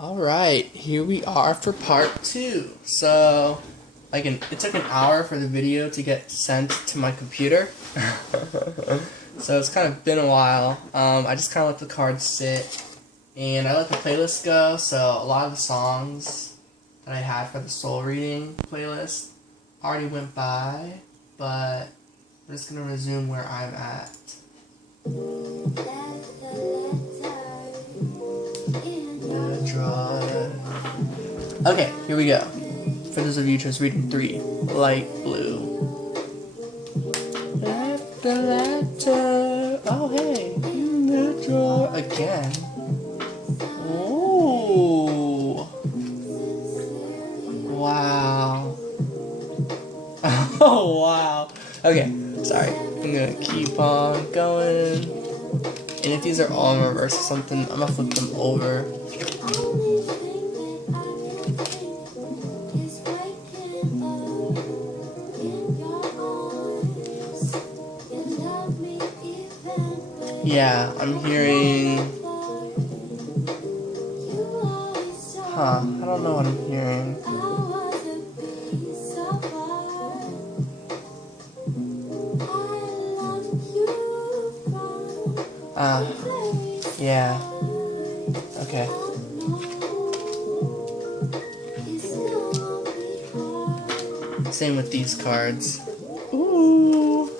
Alright, here we are for part 2. So, it took an hour for the video to get sent to my computer. So it's kind of been a while. I just kind of let the cards sit, and I let the playlist go, so a lot of the songs that I had for the soul reading playlist already went by, but I'm just going to resume where I'm at. Okay, here we go. For those of you just reading 3, light blue. Let the letter, oh hey, in the drawer again. Ooh. Wow. Oh wow. Okay, sorry. I'm gonna keep on going. And if these are all in reverse or something, I'm gonna flip them over. Yeah, I'm hearing... I don't know what I'm hearing. Yeah. Okay. Same with these cards. Ooh!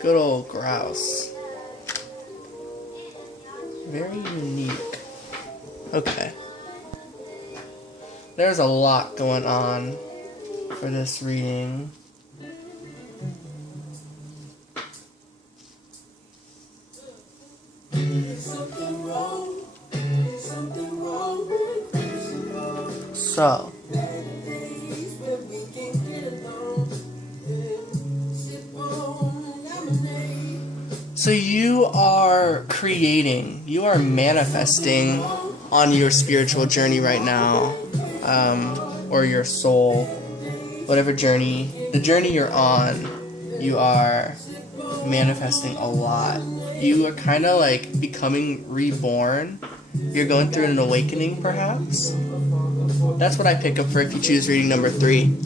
Good old grouse. Very unique. Okay. There's a lot going on for this reading. So, you are creating, you are manifesting on your spiritual journey right now, or your soul, whatever journey, the journey you're on, you are manifesting a lot. You are kind of like becoming reborn. You're going through an awakening, perhaps. That's what I pick up for if you choose reading number 3.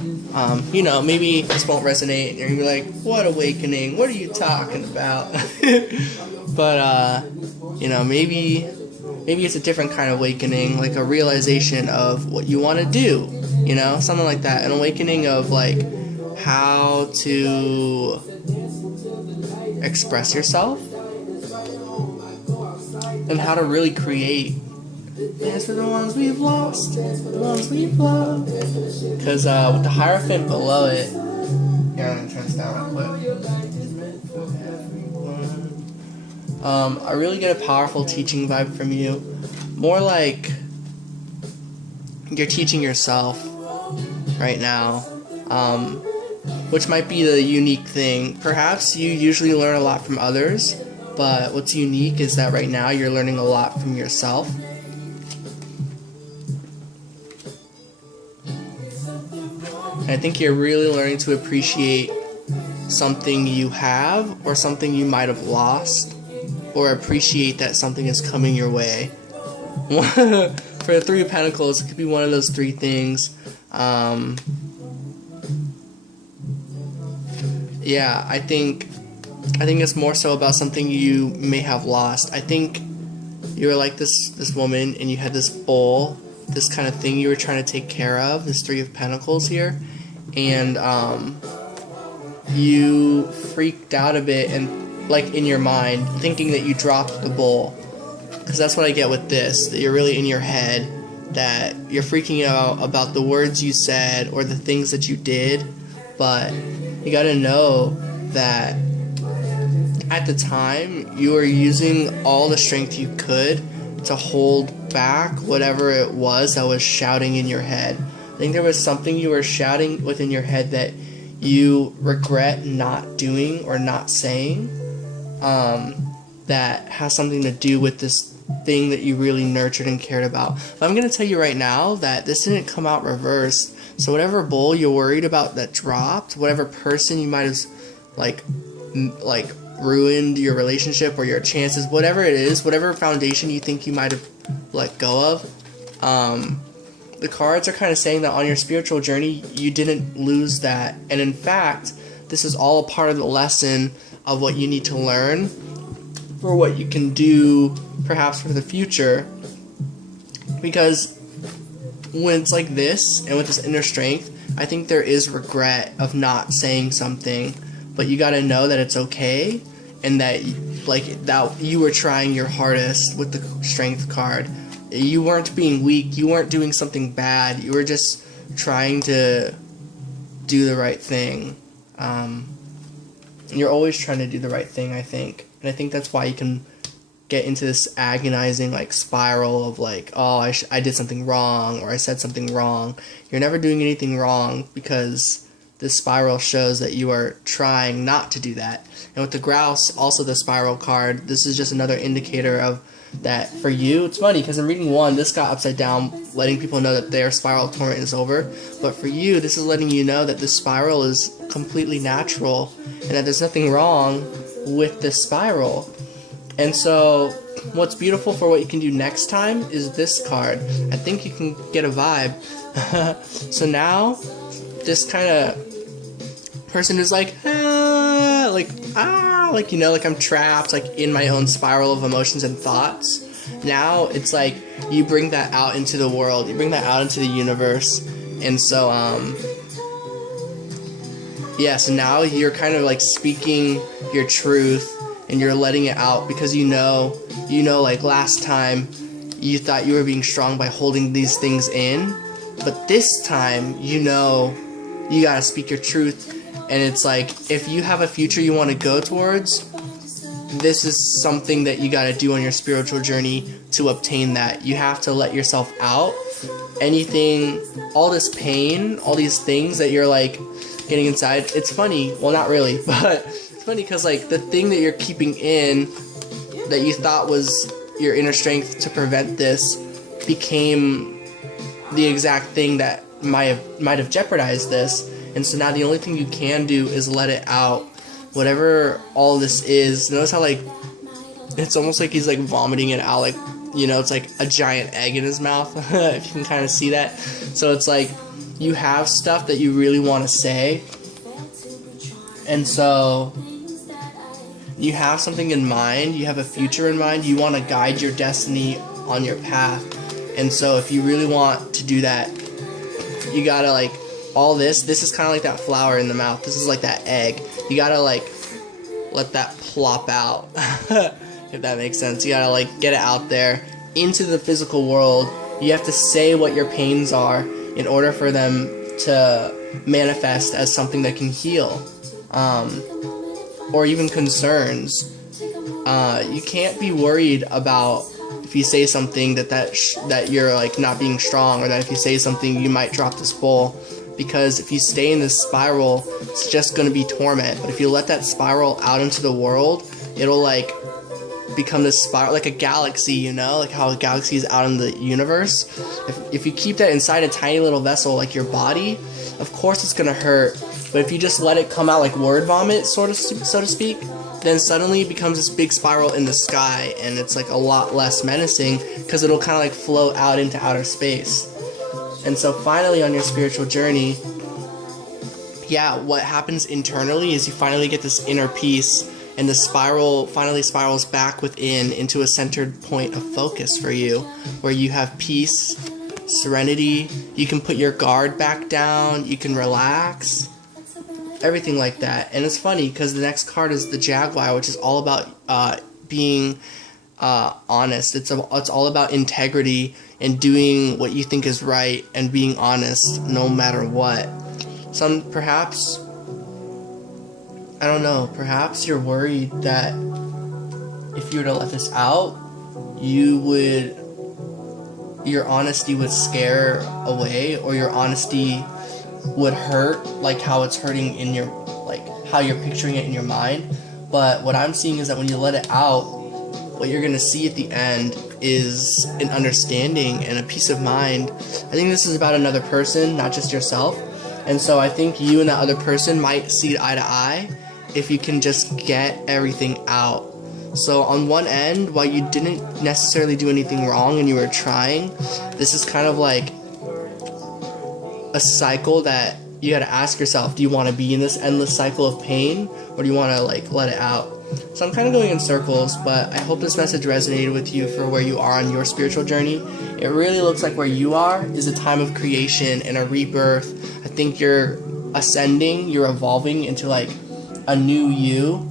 Maybe this won't resonate, and you're gonna be like, what awakening? What are you talking about? But, maybe it's a different kind of awakening, like a realization of what you want to do, something like that. An awakening of, like, how to express yourself and how to really create. Dance for the ones we've lost, the ones we've loved. Because with the Hierophant below it, here, I'm going to turn this down real quick. I really get a powerful teaching vibe from you. More like you're teaching yourself right now, which might be the unique thing. Perhaps you usually learn a lot from others, but what's unique is that right now you're learning a lot from yourself. I think you're really learning to appreciate something you have or something you might have lost, or appreciate that something is coming your way. For the 3 of Pentacles, it could be one of those 3 things. Yeah, I think it's more so about something you may have lost. I think you were like this woman, and you had this bowl, this kind of thing you were trying to take care of, this 3 of Pentacles here, and you freaked out a bit, and like in your mind, thinking that you dropped the bowl, because that's what I get with this, that you're really in your head, that you're freaking out about the words you said or the things that you did, but you gotta know that at the time you were using all the strength you could to hold back whatever it was that was shouting in your head. I think there was something you were shouting within your head that you regret not doing or not saying, that has something to do with this thing that you really nurtured and cared about. But I'm going to tell you right now that this didn't come out reversed. So whatever bowl you're worried about that dropped, whatever person you might have ruined your relationship or your chances, whatever it is, whatever foundation you think you might have let go of, The cards are kind of saying that on your spiritual journey, you didn't lose that. And in fact, this is all a part of the lesson of what you need to learn for what you can do perhaps for the future. Because when it's like this and with this inner strength, I think there is regret of not saying something, but you got to know that it's okay, and that that you were trying your hardest with the strength card. You weren't being weak, you weren't doing something bad, you were just trying to do the right thing. You're always trying to do the right thing, I think. And I think that's why you can get into this agonizing like spiral of like, oh, I did something wrong, or I said something wrong. You're never doing anything wrong, because this spiral shows that you are trying not to do that. And with the grouse, also the spiral card, this is just another indicator of that for you. It's funny because in reading one, this got upside down, letting people know that their spiral of torment is over. But for you, this is letting you know that this spiral is completely natural and that there's nothing wrong with this spiral. And so what's beautiful for what you can do next time is this card. I think you can get a vibe. So now, this kind of person who's like, you know, like I'm trapped, like in my own spiral of emotions and thoughts. Now it's like you bring that out into the world, you bring that out into the universe. And so, yeah, so now you're kind of like speaking your truth and you're letting it out, because you know, like last time you thought you were being strong by holding these things in, but this time, you know, you gotta speak your truth. And it's like, if you have a future you want to go towards, this is something that you got to do on your spiritual journey to obtain that. You have to let yourself out. Anything, all this pain, all these things that you're like getting inside. It's funny. Well, not really, but it's funny because like the thing that you're keeping in that you thought was your inner strength to prevent this became the exact thing that might have jeopardized this. And so now the only thing you can do is let it out. Whatever all this is. Notice how like it's almost like he's like vomiting it out, like, you know, it's like a giant egg in his mouth. If you can kind of see that. So it's like you have stuff that you really want to say. And so you have something in mind, you have a future in mind, you want to guide your destiny on your path. And so if you really want to do that, you gotta like all this is kind of like that flower in the mouth. This is like that egg. You gotta like let that plop out, if that makes sense. You gotta like get it out there into the physical world. You have to say what your pains are in order for them to manifest as something that can heal, or even concerns. You can't be worried about if you say something that you're like not being strong, or that if you say something you might drop this bowl. Because if you stay in this spiral, it's just going to be torment. But if you let that spiral out into the world, it'll like become this spiral, like a galaxy, you know, like how a galaxy is out in the universe. If you keep that inside a tiny little vessel like your body, of course it's going to hurt. But if you just let it come out like word vomit, so to speak, then suddenly it becomes this big spiral in the sky, and it's like a lot less menacing because it'll kind of like float out into outer space. And so finally on your spiritual journey, yeah, what happens internally is you finally get this inner peace, and the spiral finally spirals back within into a centered point of focus for you, where you have peace, serenity, you can put your guard back down, you can relax, everything like that. And it's funny because the next card is the Jaguar, which is all about being honest. It's all about integrity and doing what you think is right and being honest no matter what. Perhaps, I don't know, perhaps you're worried that if you were to let this out, your honesty would scare away, or your honesty would hurt, like how it's hurting in your, like how you're picturing it in your mind. But what I'm seeing is that when you let it out, what you're going to see at the end is an understanding and a peace of mind. I think this is about another person, not just yourself. And so I think you and that other person might see eye to eye if you can just get everything out. So on one end, while you didn't necessarily do anything wrong and you were trying, this is kind of like a cycle that you gotta ask yourself, do you want to be in this endless cycle of pain, or do you want to like let it out? So I'm kind of going in circles, but I hope this message resonated with you for where you are on your spiritual journey. It really looks like where you are is a time of creation and a rebirth. I think you're ascending, you're evolving into like a new you,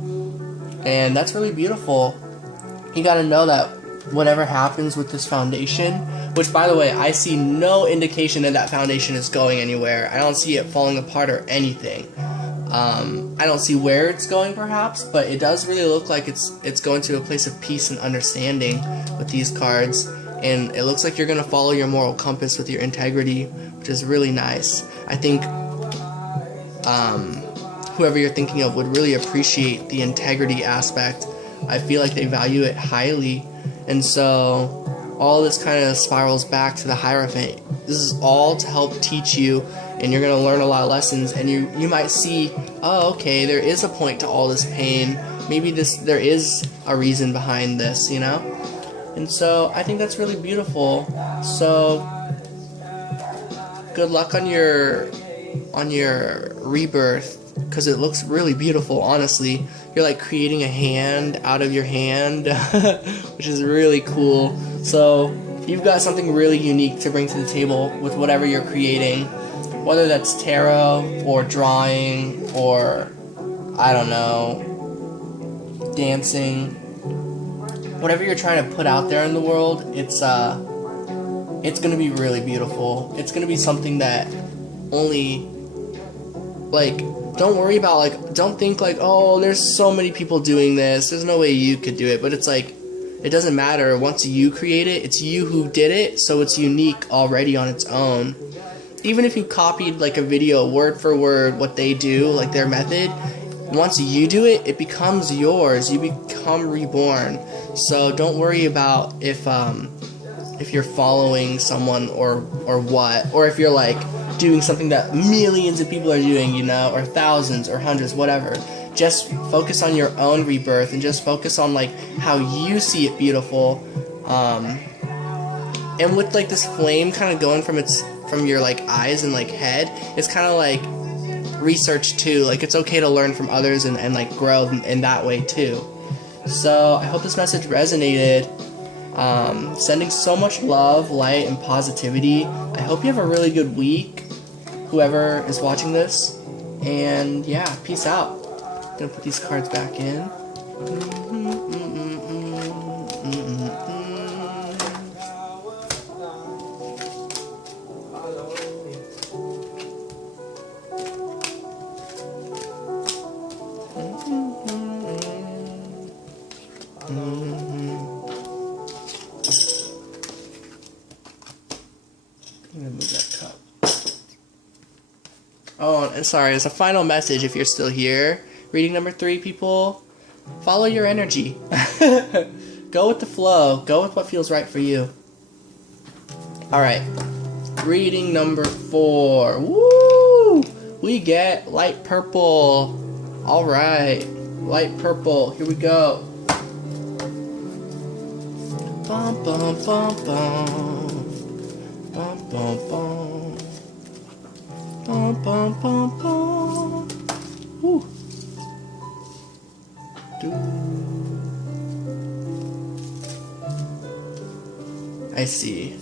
and that's really beautiful. You gotta know that whatever happens with this foundation, which by the way, I see no indication that that foundation is going anywhere. I don't see it falling apart or anything. I don't see where it's going perhaps, but it does really look like it's going to a place of peace and understanding with these cards, and it looks like you're going to follow your moral compass with your integrity, which is really nice. I think whoever you're thinking of would really appreciate the integrity aspect. I feel like they value it highly, and so all this kind of spirals back to the Hierophant. This is all to help teach you, and you're going to learn a lot of lessons, and you might see, oh, okay, there is a point to all this pain. Maybe there is a reason behind this, you know? And so I think that's really beautiful. So good luck on your rebirth, because it looks really beautiful, honestly. You're like creating a hand out of your hand, which is really cool. So you've got something really unique to bring to the table with whatever you're creating, whether that's tarot or drawing or, I don't know, dancing. Whatever you're trying to put out there in the world, it's gonna be really beautiful. It's gonna be something that only, like, don't worry about, like, don't think like, oh, there's so many people doing this, there's no way you could do it. But it's like, it doesn't matter. Once you create it, it's you who did it, so it's unique already on its own. Even if you copied like a video word for word what they do, like their method, once you do it, it becomes yours. You become reborn. So don't worry about if you're following someone or what, or if you're like doing something that millions of people are doing, you know, or thousands or hundreds, whatever. Just focus on your own rebirth and just focus on like how you see it beautiful. And with like this flame kind of going from your like eyes and like head, it's kind of like research too. Like it's okay to learn from others and like grow in that way too. So I hope this message resonated. Sending so much love, light, and positivity. I hope you have a really good week, whoever is watching this. And yeah, peace out. I'm gonna put these cards back in. I'm gonna move that cup. Oh, and sorry, as a final message, if you're still here, reading number 3, people, follow your energy. Go with the flow. Go with what feels right for you. Alright, reading number 4. Woo! We get light purple. Alright, light purple. Here we go. Bum, bum, bum, bum. Bum, bum, bum. Bum, bum, bum, bum. Woo. I see.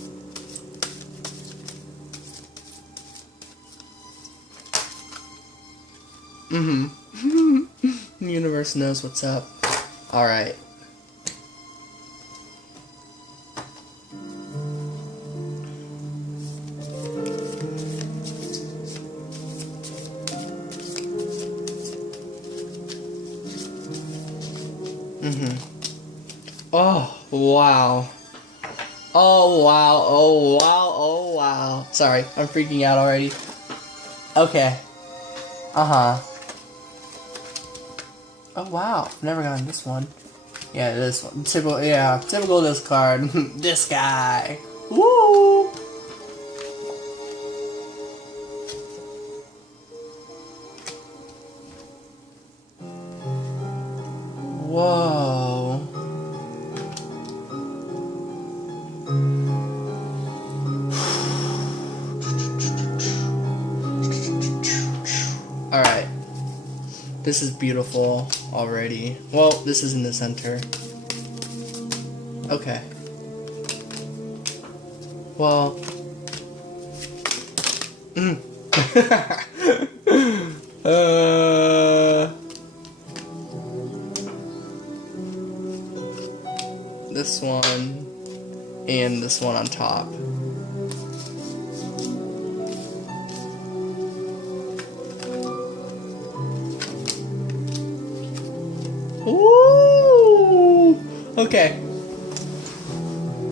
The universe knows what's up. Alright. Oh, wow. Oh, wow. Oh, wow. Oh, wow. Sorry, I'm freaking out already. Okay. Oh, wow. I've never gotten this one. Yeah, this one. Typical of this card. This guy. Woo! Whoa. This is beautiful already. Well, this is in the center. Okay. Well. This one and this one on top. Ooh! Okay.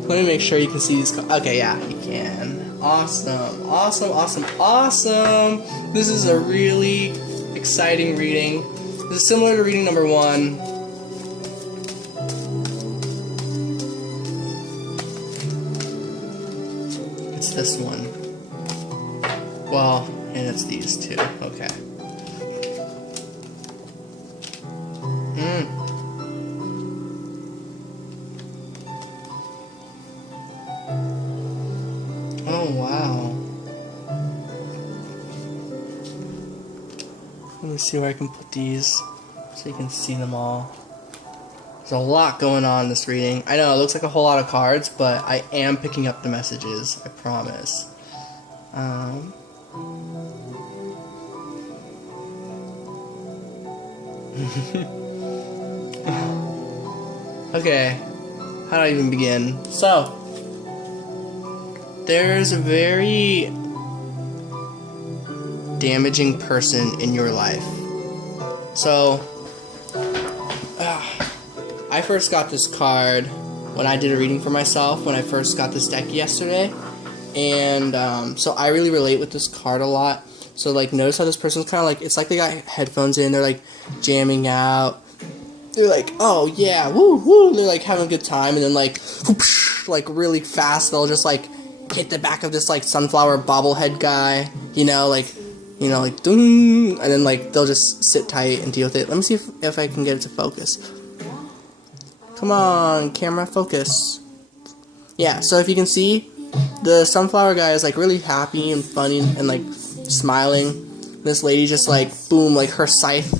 Let me make sure you can see these. Okay, yeah, you can. Awesome, awesome, awesome, awesome. This is a really exciting reading. This is similar to reading number 1. It's this one. Well, and it's these two. Okay. Oh, wow. Let me see where I can put these so you can see them all. There's a lot going on in this reading. I know it looks like a whole lot of cards, but I am picking up the messages, I promise. Okay, how do I even begin? So, there's a very damaging person in your life. So, I first got this card when I did a reading for myself, when I first got this deck yesterday. And so I really relate with this card a lot. So, like, notice how this person's kind of like, it's like they got headphones in, they're like jamming out. They're like, oh yeah, woo, woo. They're like having a good time, and then like, whoosh, like really fast, they'll just like hit the back of this like sunflower bobblehead guy, you know, like doom, and then like they'll just sit tight and deal with it. Let me see if I can get it to focus. Come on, camera, focus. Yeah, so if you can see, the sunflower guy is like really happy and funny and like smiling. This lady just like, boom, like her scythe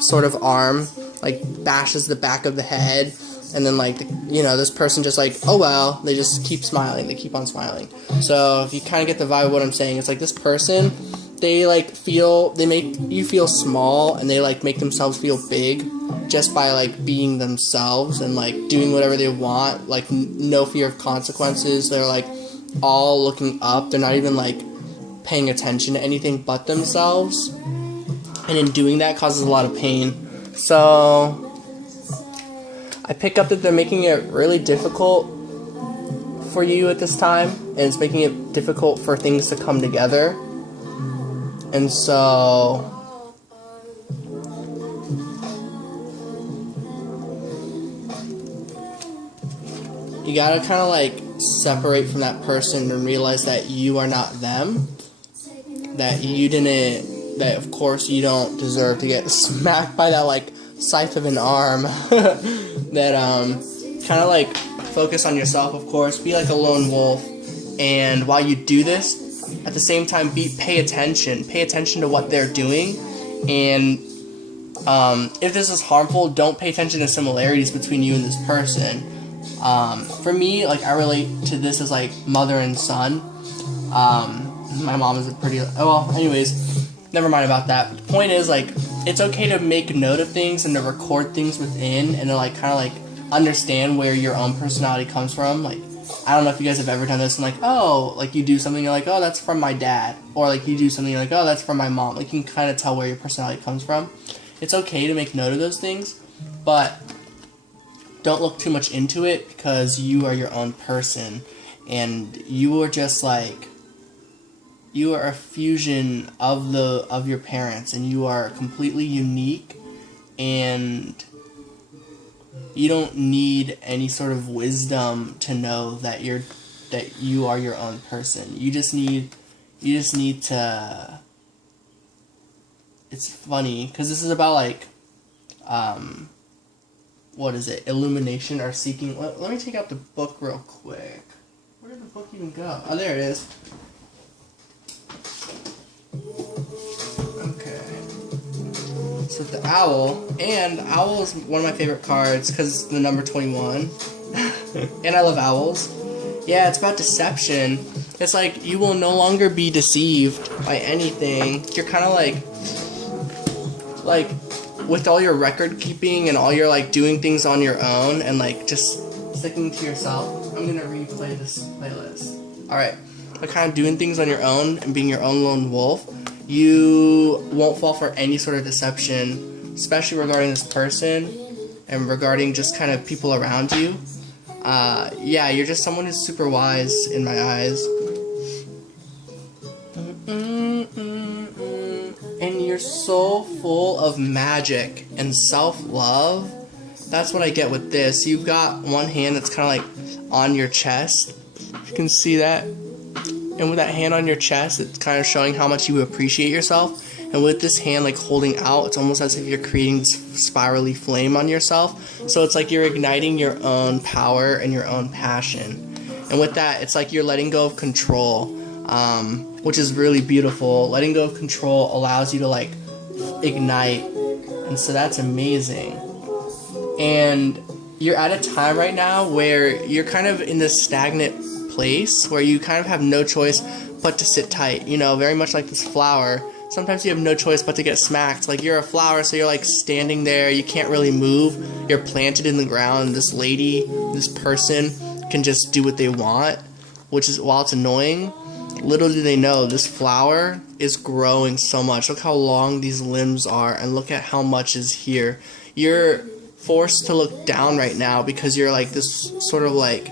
sort of arm like bashes the back of the head, and then like this person just like, oh well, they just keep smiling, they keep on smiling. So if you kind of get the vibe of what I'm saying, it's like this person, they make you feel small, and they like make themselves feel big just by like being themselves and like doing whatever they want, like no fear of consequences. They're like all looking up, they're not even like paying attention to anything but themselves, and in doing that causes a lot of pain. So I pick up that they're making it really difficult for you at this time, and it's making it difficult for things to come together. And so you gotta kind of like separate from that person and realize that you are not them, that of course you don't deserve to get smacked by that like scythe of an arm. That kind of like focus on yourself, of course, be like a lone wolf, and while you do this, at the same time pay attention to what they're doing, and if this is harmful, don't pay attention to similarities between you and this person. For me, like, I relate to this as like mother and son. My mom is a pretty, well, anyways, never mind about that. The point is, like, it's okay to make note of things and to record things within, and to like kind of like understand where your own personality comes from. Like, I don't know if you guys have ever done this, and like, oh, like you do something, you're like, oh, that's from my dad, or like you do something, you're like, oh, that's from my mom. Like, you can kind of tell where your personality comes from. It's okay to make note of those things, but don't look too much into it, because you are your own person, and you are just like, you are a fusion of your parents, and you are completely unique, and you don't need any sort of wisdom to know that you are your own person. You just need to. It's funny because this is about like, what is it? Illumination or seeking. Let me take out the book real quick. Where did the book even go? Oh, there it is. Okay. So the owl, and owl is one of my favorite cards because the number 21. And I love owls. Yeah, it's about deception. It's like you will no longer be deceived by anything. You're kind of like with all your record keeping and all your like doing things on your own and like just sticking to yourself. I'm gonna replay this playlist. Alright, by kind of doing things on your own and being your own lone wolf, you won't fall for any sort of deception, especially regarding this person and regarding just kind of people around you. Yeah, you're just someone who's super wise in my eyes. And you're so full of magic and self-love. That's what I get with this. You've got one hand that's kind of like on your chest. You can see that. And with that hand on your chest, it's kind of showing how much you appreciate yourself. And with this hand like holding out, it's almost as if you're creating this spirally flame on yourself. So it's like you're igniting your own power and your own passion. And with that, it's like you're letting go of control, which is really beautiful. Letting go of control allows you to like ignite. And so that's amazing. And you're at a time right now where you're kind of in this stagnant place where you kind of have no choice but to sit tight, you know, very much like this flower. Sometimes you have no choice but to get smacked. Like you're a flower, so you're like standing there, you can't really move, you're planted in the ground. This lady, this person can just do what they want, which is, while it's annoying, little do they know this flower is growing so much. Look how long these limbs are and look at how much is here. You're forced to look down right now because you're like this sort of like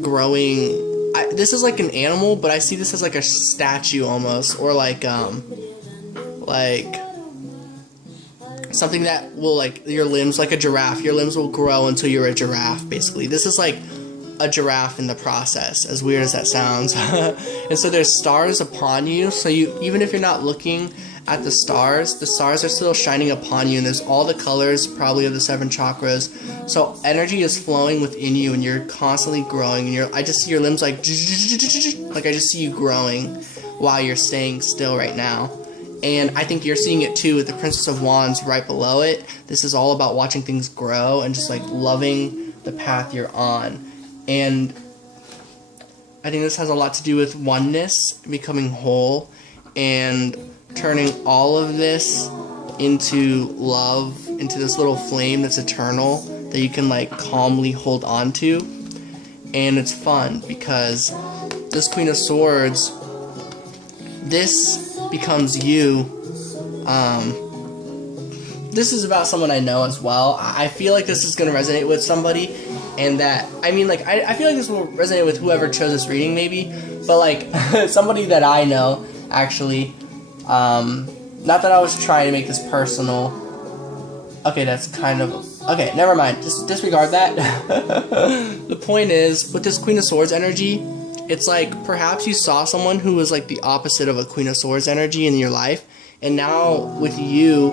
growing. This is like an animal, but I see this as like a statue almost, or like something that will like your limbs, like a giraffe. Your limbs will grow until you're a giraffe, basically. This is like a giraffe in the process, as weird as that sounds. And so there's stars upon you, so you, even if you're not looking at the stars are still shining upon you, and there's all the colors probably of the 7 chakras. So energy is flowing within you, and you're constantly growing. And I just see your limbs like I just see you growing while you're staying still right now. And I think you're seeing it too with the Princess of Wands right below it. This is all about watching things grow and just like loving the path you're on. And I think this has a lot to do with oneness, becoming whole, and turning all of this into love, into this little flame that's eternal that you can like calmly hold on to. And it's fun because this Queen of Swords, this becomes you. This is about someone I know as well. I feel like this is going to resonate with somebody, and that, I mean, like, I feel like this will resonate with whoever chose this reading maybe, but like somebody that I know actually. Not that I was trying to make this personal. Okay, that's kind of... Okay, never mind. Just disregard that. The point is, with this Queen of Swords energy, it's like perhaps you saw someone who was like the opposite of a Queen of Swords energy in your life, and now with you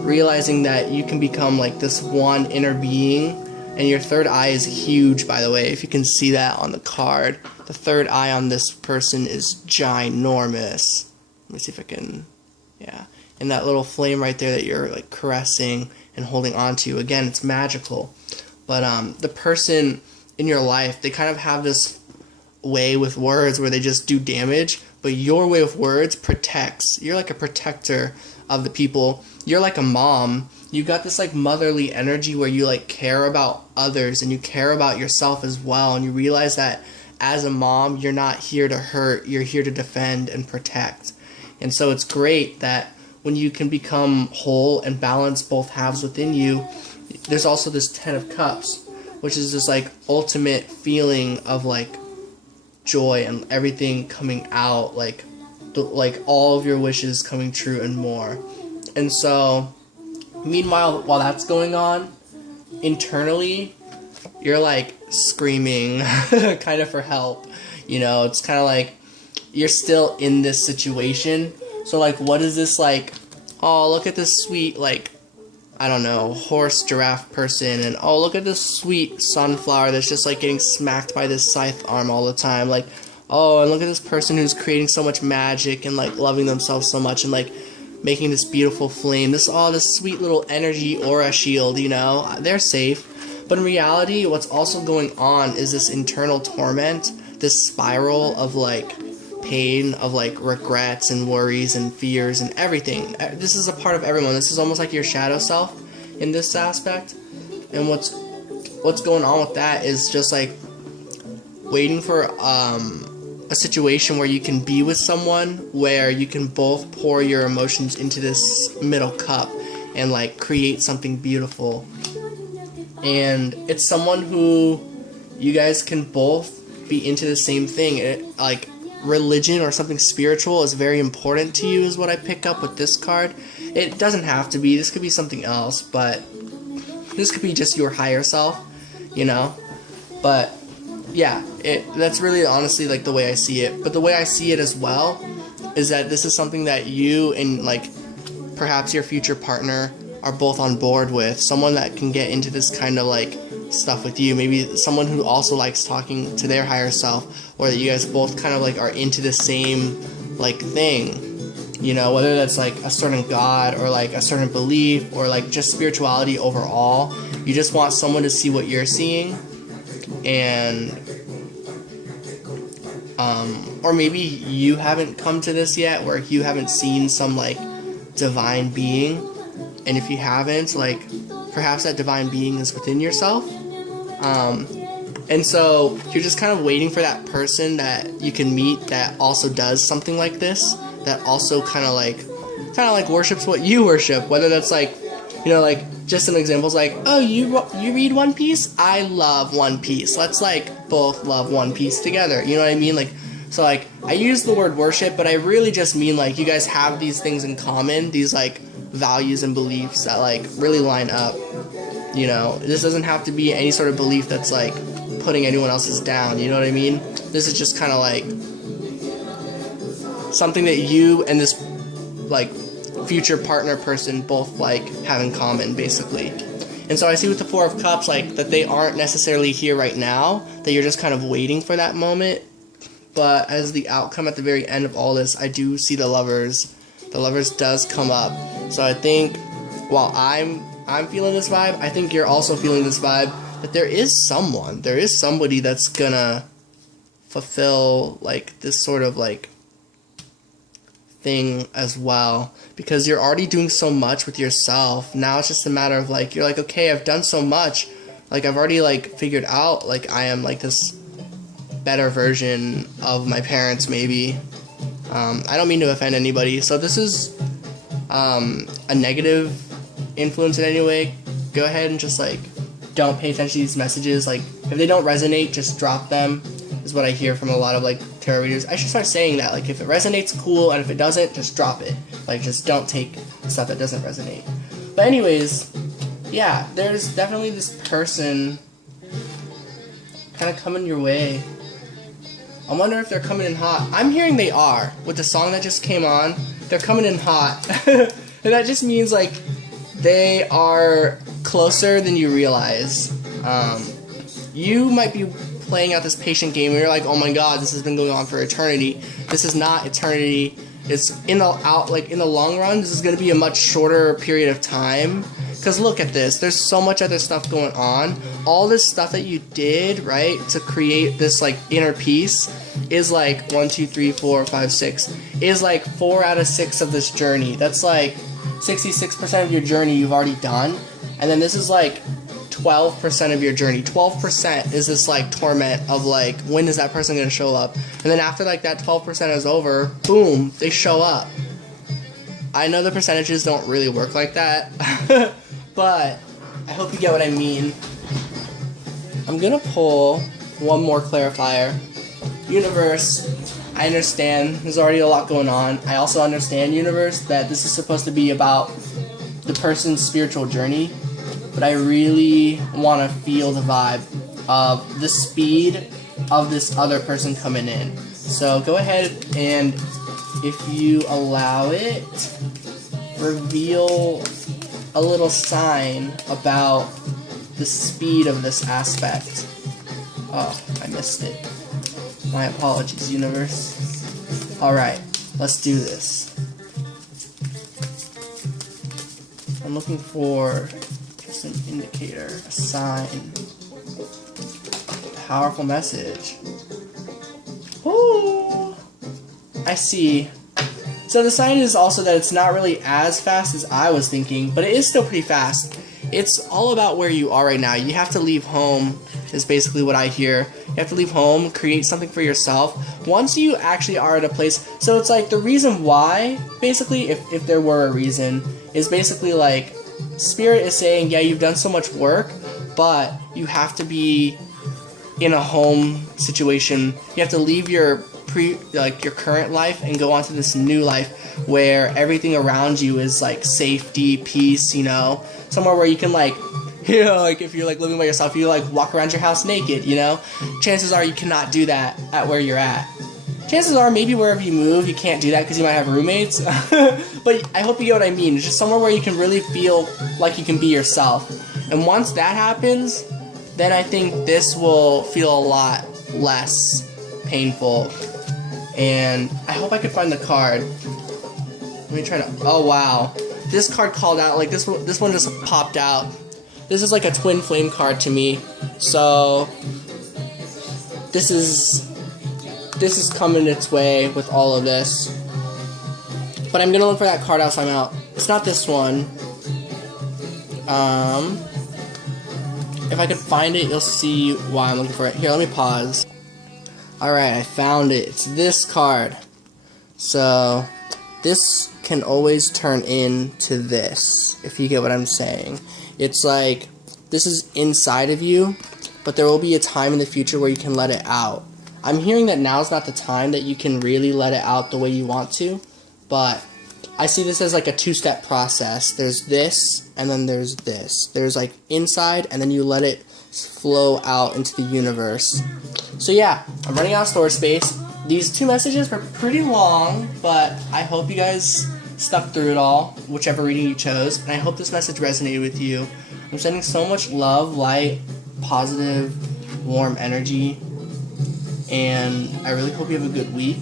realizing that you can become like this one inner being, and your third eye is huge, by the way, if you can see that on the card. The third eye on this person is ginormous. Let me see if I can, yeah. And that little flame right there that you're like caressing and holding on to, again, it's magical. But the person in your life, they kind of have this way with words where they just do damage, but your way with words protects. You're like a protector of the people. You're like a mom. You got this like motherly energy where you like care about others and you care about yourself as well, and you realize that as a mom, you're not here to hurt, you're here to defend and protect. And so it's great that when you can become whole and balance both halves within you, there's also this 10 of Cups, which is this like ultimate feeling of like joy and everything coming out, like all of your wishes coming true and more. And so, meanwhile, while that's going on, internally, you're like screaming kind of for help. You know, it's kind of like you're still in this situation. So like, what is this like, oh, look at this sweet, like, I don't know, horse giraffe person, and oh, look at this sweet sunflower that's just like getting smacked by this scythe arm all the time. Like, oh, and look at this person who's creating so much magic and like loving themselves so much, and like making this beautiful flame, this sweet little energy aura shield, you know, they're safe. But in reality, what's also going on is this internal torment, this spiral of like pain, of like regrets and worries and fears and everything. This is a part of everyone. This is almost like your shadow self in this aspect. And what's going on with that is just like waiting for a situation where you can be with someone where you can both pour your emotions into this middle cup and like create something beautiful. And it's someone who you guys can both be into the same thing. Like religion or something spiritual is very important to you is what I pick up with this card. It doesn't have to be. This could be something else, but this could be just your higher self, you know? But yeah, that's really honestly like the way I see it. But the way I see it as well is that this is something that you and like perhaps your future partner are both on board with. Someone that can get into this kind of like stuff with you. Maybe someone who also likes talking to their higher self, or that you guys both kind of like are into the same like thing. You know, whether that's like a certain god or like a certain belief or like just spirituality overall. You just want someone to see what you're seeing, and or maybe you haven't come to this yet, where you haven't seen some like divine being, and if you haven't, like perhaps that divine being is within yourself, and so you're just kind of waiting for that person that you can meet that also does something like this, that also kind of like worships what you worship, whether that's like, you know, like just some examples like, oh, you read One Piece? I love One Piece. Let's like both love One Piece together. You know what I mean? Like, so like I use the word worship, but I really just mean like you guys have these things in common, these like values and beliefs that like really line up. You know, this doesn't have to be any sort of belief that's like putting anyone else's down. You know what I mean? This is just kind of like something that you and this like future partner person both like have in common, basically. And so I see with the Four of Cups like that they aren't necessarily here right now, that you're just kind of waiting for that moment. But as the outcome at the very end of all this, I do see the Lovers. The Lovers does come up. So I think while I'm feeling this vibe, I think you're also feeling this vibe, that there is somebody that's gonna fulfill like this sort of like thing as well, because you're already doing so much with yourself. Now it's just a matter of like, you're like, okay, I've done so much, like I've already like figured out like I am like this better version of my parents, maybe. I don't mean to offend anybody, so if this is a negative influence in any way, go ahead and just like don't pay attention to these messages. Like if they don't resonate, just drop them, is what I hear from a lot of like tarot readers. I should start saying that, like if it resonates, cool, and if it doesn't, just drop it. Like just don't take stuff that doesn't resonate. But anyways, yeah, there's definitely this person kind of coming your way. I wonder if they're coming in hot. I'm hearing they are. With the song that just came on, they're coming in hot. And that just means like they are closer than you realize. You might be playing out this patient game where you're like, oh my god, this has been going on for eternity. This is not eternity. It's in the long run, this is going to be a much shorter period of time. Because look at this, there's so much other stuff going on. All this stuff that you did, right, to create this like inner peace is like 1, 2, 3, 4, 5, 6. Is like 4 out of 6 of this journey. That's like 66% of your journey you've already done. And then this is like 12% of your journey. 12% is this like torment of like, when is that person going to show up? And then after like that 12% is over, boom, they show up. I know the percentages don't really work like that, but I hope you get what I mean. I'm going to pull one more clarifier. Universe, I understand there's already a lot going on. I also understand, Universe, that this is supposed to be about the person's spiritual journey, but I really want to feel the vibe of the speed of this other person coming in. So go ahead and, if you allow it, reveal a little sign about the speed of this aspect. Oh, I missed it. My apologies, Universe. Alright, let's do this. I'm looking for just an indicator, a sign. Powerful message. Ooh, I see. So the sign is also that it's not really as fast as I was thinking, but it is still pretty fast. It's all about where you are right now. You have to leave home, is basically what I hear. You have to leave home, create something for yourself. Once you actually are at a place, so it's like the reason why, basically, if there were a reason, is basically like, Spirit is saying, yeah, you've done so much work, but you have to be in a home situation. You have to leave your your current life and go on to this new life where everything around you is like safety, peace, you know, somewhere where you can like, you know, like if you're like living by yourself, you like walk around your house naked, you know. Chances are you cannot do that at where you're at. Chances are maybe wherever you move you can't do that because you might have roommates. But I hope you get what I mean. It's just somewhere where you can really feel like you can be yourself. And once that happens, then I think this will feel a lot less painful. And I hope I can find the card. Let me try to. Oh wow, this card called out. Like this one just popped out. This is like a twin flame card to me. So this is coming its way with all of this. But I'm gonna look for that card else I'm out. It's not this one. If I could find it, you'll see why I'm looking for it. Here, let me pause. Alright, I found it. It's this card. So, this can always turn into this, if you get what I'm saying. It's like, this is inside of you, but there will be a time in the future where you can let it out. I'm hearing that now's not the time that you can really let it out the way you want to, but I see this as like a two-step process. There's this, and then there's this. There's like inside, and then you let it flow out into the universe. So yeah, I'm running out of storage space. These two messages were pretty long, but I hope you guys stuck through it all, whichever reading you chose, and I hope this message resonated with you. I'm sending so much love, light, positive, warm energy, and I really hope you have a good week.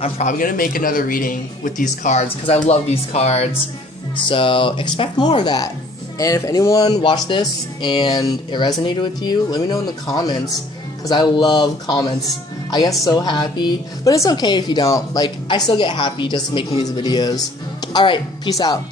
I'm probably going to make another reading with these cards because I love these cards, so expect more of that. And if anyone watched this and it resonated with you, let me know in the comments, because I love comments. I get so happy, but it's okay if you don't. Like, I still get happy just making these videos. Alright, peace out.